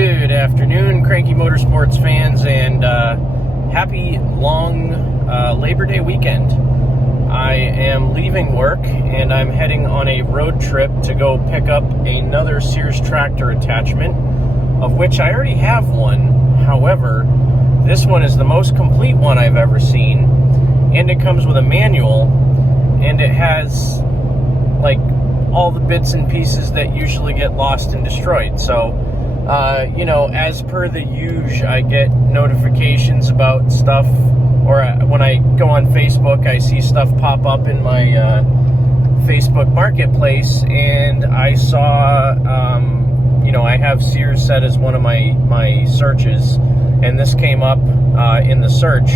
Good afternoon, Cranky Motorsports fans, and happy long Labor Day weekend. I am leaving work and I'm heading on a road trip to go pick up another Sears tractor attachment, of which I already have one. However, this one is the most complete one I've ever seen, and it comes with a manual, and it has like all the bits and pieces that usually get lost and destroyed. So you know, as per the usual, I get notifications about stuff, or when I go on Facebook, I see stuff pop up in my Facebook Marketplace, and I saw, you know, I have Sears set as one of my searches, and this came up in the search,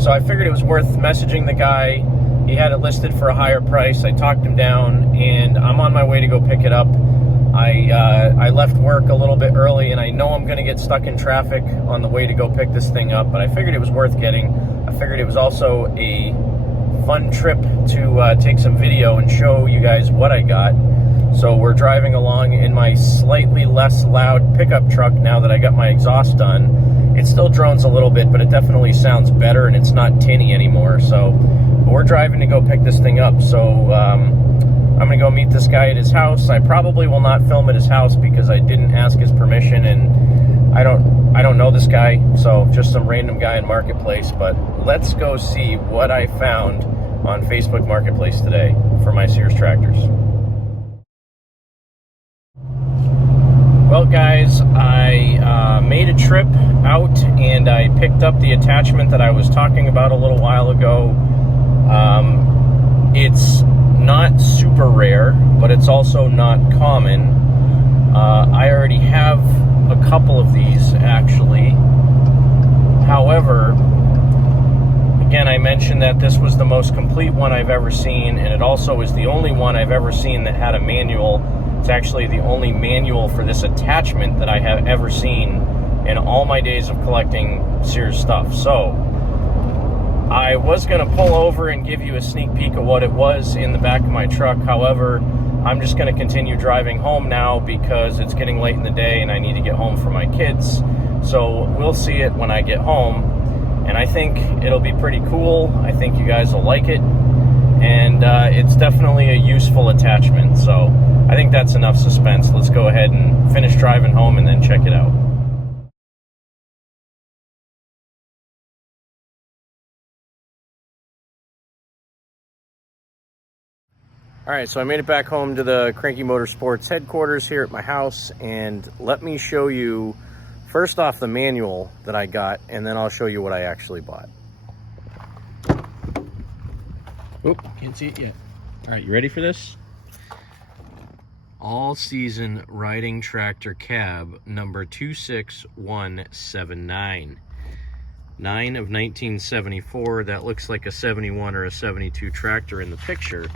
so I figured it was worth messaging the guy. He had it listed for a higher price. I talked him down, and I'm on my way to go pick it up. I left work a little bit early, and I know I'm going to get stuck in traffic on the way to go pick this thing up, but I figured it was worth getting. I figured it was also a fun trip to take some video and show you guys what I got. So we're driving along in my slightly less loud pickup truck now that I got my exhaust done. It still drones a little bit, but it definitely sounds better, and it's not tinny anymore. So we're driving to go pick this thing up. So I'm gonna go meet this guy at his house. I probably will not film at his house because I didn't ask his permission, and I don't know this guy, so just some random guy in Marketplace. But let's go see what I found on Facebook Marketplace today for my Sears tractors. Well, guys, I made a trip out and I picked up the attachment that I was talking about a little while ago. It's not super rare, but it's also not common. I already have a couple of these, actually. However, again, I mentioned that this was the most complete one I've ever seen, and it also is the only one I've ever seen that had a manual. It's actually the only manual for this attachment that I have ever seen in all my days of collecting Sears stuff. So I was going to pull over and give you a sneak peek of what it was in the back of my truck. However, I'm just going to continue driving home now because it's getting late in the day and I need to get home for my kids. So we'll see it when I get home, and I think it'll be pretty cool. I think you guys will like it, and it's definitely a useful attachment. So I think that's enough suspense. Let's go ahead and finish driving home and then check it out. All right, so I made it back home to the Cranky Motorsports headquarters here at my house, and let me show you first off the manual that I got, and then I'll show you what I actually bought. Oh, can't see it yet. All right, you ready for this? All Season Riding Tractor Cab number 26179. 9 of 1974. That looks like a 71 or a 72 tractor in the picture.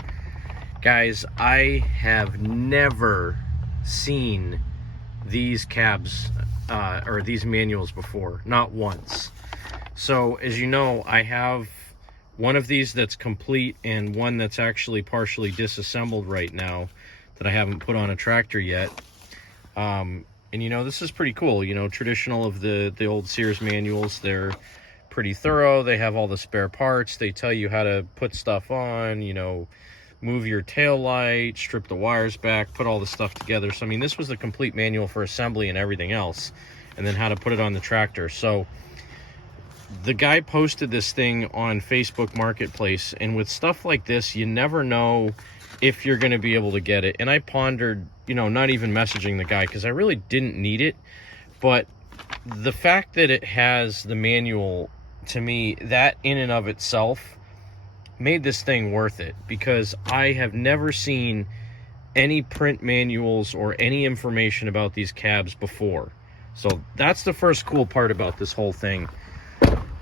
Guys, I have never seen these cabs or these manuals before, not once. So as you know, I have one of these that's complete and one that's actually partially disassembled right now that I haven't put on a tractor yet. And you know, this is pretty cool. You know, traditional of the old Sears manuals, they're pretty thorough. They have all the spare parts. They tell you how to put stuff on, you know, move your tail light, strip the wires back, put all the stuff together. So I mean, this was the complete manual for assembly and everything else, and then how to put it on the tractor. So the guy posted this thing on Facebook Marketplace, and with stuff like this, you never know if you're going to be able to get it. And I pondered, you know, not even messaging the guy because I really didn't need it, but the fact that it has the manual, to me, that in and of itself made this thing worth it, because I have never seen any print manuals or any information about these cabs before. So that's the first cool part about this whole thing.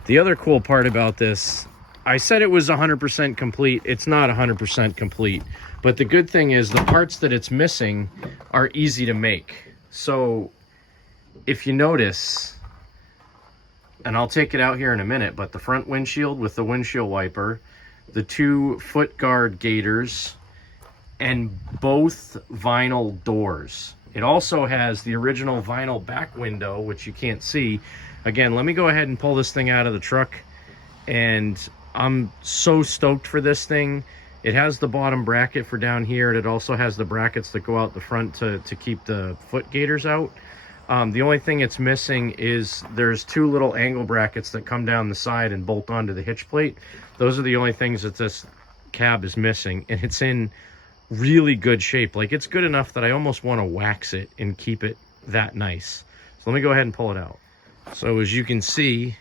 The other cool part about this, I said it was 100% complete. It's not 100% complete, but the good thing is the parts that it's missing are easy to make. So if you notice, and I'll take it out here in a minute, but the front windshield with the windshield wiper, the 2 foot guard gaiters, and both vinyl doors. It also has the original vinyl back window, which you can't see. Again, let me go ahead and pull this thing out of the truck, and I'm so stoked for this thing. It has the bottom bracket for down here, and it also has the brackets that go out the front to keep the foot gaiters out. The only thing it's missing is there's two little angle brackets that come down the side and bolt onto the hitch plate. Those are the only things that this cab is missing, and it's in really good shape. Like, it's good enough that I almost want to wax it and keep it that nice. So let me go ahead and pull it out. So as you can see,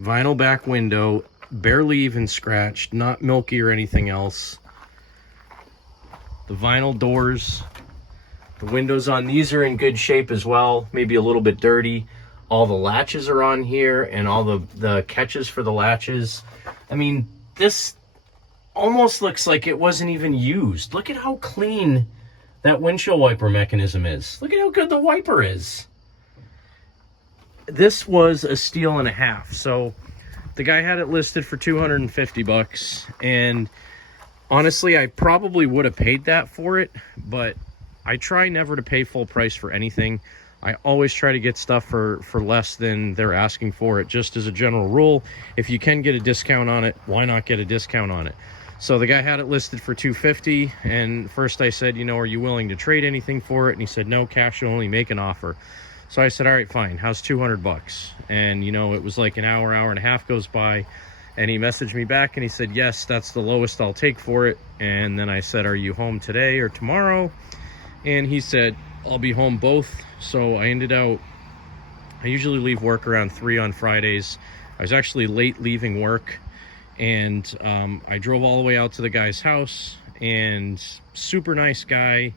vinyl back window, barely even scratched, not milky or anything else. The vinyl doors, the windows on these are in good shape as well, maybe a little bit dirty. All the latches are on here, and all the catches for the latches. I mean, this almost looks like it wasn't even used. Look at how clean that windshield wiper mechanism is. Look at how good the wiper is. This was a steal and a half. So the guy had it listed for 250 bucks, and honestly, I probably would have paid that for it, but I try never to pay full price for anything. I always try to get stuff for less than they're asking for it, just as a general rule. If you can get a discount on it, why not get a discount on it? So the guy had it listed for 250, and first I said, you know, are you willing to trade anything for it? And he said, no, cash will only make an offer. So I said, all right, fine, how's 200 bucks? And you know, it was like an hour and a half goes by, and he messaged me back and he said, yes, that's the lowest I'll take for it. And then I said, are you home today or tomorrow? And he said, I'll be home both. So I usually leave work around 3 on Fridays. I was actually late leaving work, and I drove all the way out to the guy's house, and super nice guy.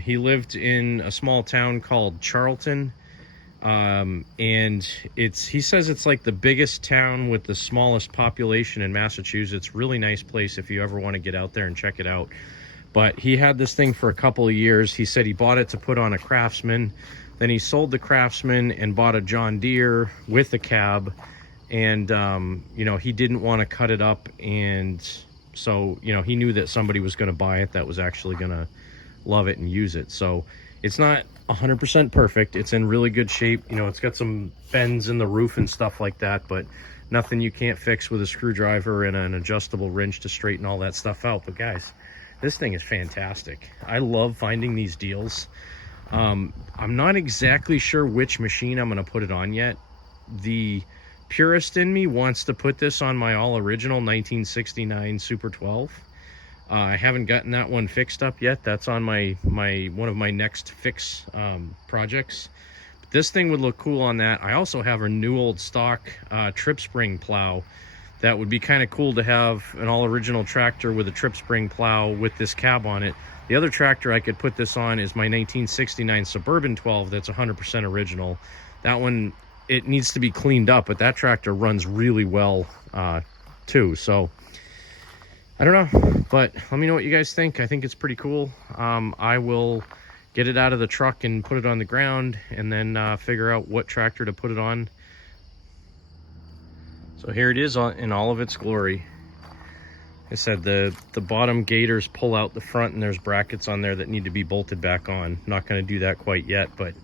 He lived in a small town called Charlton, and he says it's like the biggest town with the smallest population in Massachusetts. Really nice place if you ever want to get out there and check it out. But he had this thing for a couple of years. He said he bought it to put on a Craftsman. Then he sold the Craftsman and bought a John Deere with a cab. And, you know, he didn't want to cut it up. And so, you know, he knew that somebody was going to buy it that was actually going to love it and use it. So it's not 100% perfect. It's in really good shape. You know, it's got some bends in the roof and stuff like that, but nothing you can't fix with a screwdriver and an adjustable wrench to straighten all that stuff out. But guys, this thing is fantastic. I love finding these deals. I'm not exactly sure which machine I'm going to put it on yet. The purist in me wants to put this on my all original 1969 Super 12. I haven't gotten that one fixed up yet. That's on my one of my next fix projects. But this thing would look cool on that. I also have a new old stock trip spring plow. That would be kind of cool to have an all original tractor with a trip spring plow with this cab on it. The other tractor I could put this on is my 1969 Suburban 12 that's 100% original. That one, it needs to be cleaned up, but that tractor runs really well too. So I don't know, but let me know what you guys think. I think it's pretty cool. I will get it out of the truck and put it on the ground, and then figure out what tractor to put it on. So here it is in all of its glory. I said the bottom gaiters pull out the front, and there's brackets on there that need to be bolted back on. Not going to do that quite yet, but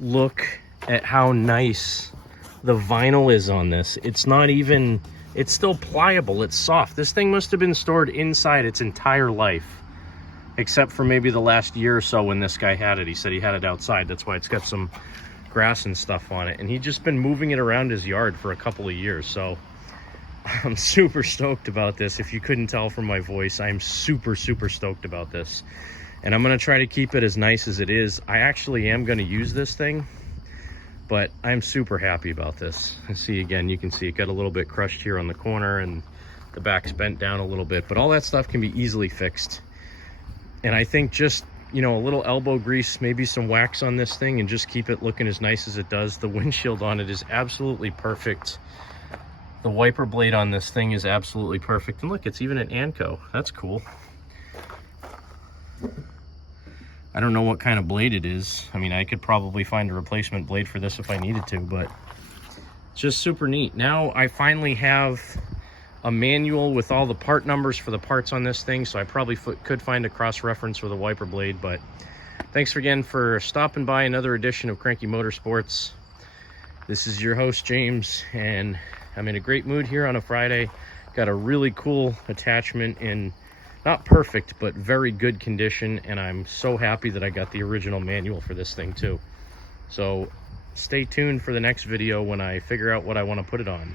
look at how nice the vinyl is on this. It's not even, it's still pliable, it's soft. This thing must have been stored inside its entire life, except for maybe the last year or so when this guy had it. He said he had it outside. That's why it's got some grass and stuff on it, and he'd just been moving it around his yard for a couple of years. So I'm super stoked about this. If you couldn't tell from my voice, I'm super stoked about this, and I'm going to try to keep it as nice as it is. I actually am going to use this thing, but I'm super happy about this. And see, again, you can see it got a little bit crushed here on the corner, and the back's bent down a little bit, but all that stuff can be easily fixed. And I think just, you know, a little elbow grease, maybe some wax on this thing, and just keep it looking as nice as it does. The windshield on it is absolutely perfect. The wiper blade on this thing is absolutely perfect. And look, it's even an Anco. That's cool. I don't know what kind of blade it is. I mean, I could probably find a replacement blade for this if I needed to, but just super neat. Now I finally have a manual with all the part numbers for the parts on this thing, so I probably could find a cross-reference for the wiper blade. But thanks again for stopping by another edition of Cranky Motorsports. This is your host, James, and I'm in a great mood here on a Friday. Got a really cool attachment in not perfect, but very good condition, and I'm so happy that I got the original manual for this thing too. So stay tuned for the next video when I figure out what I want to put it on.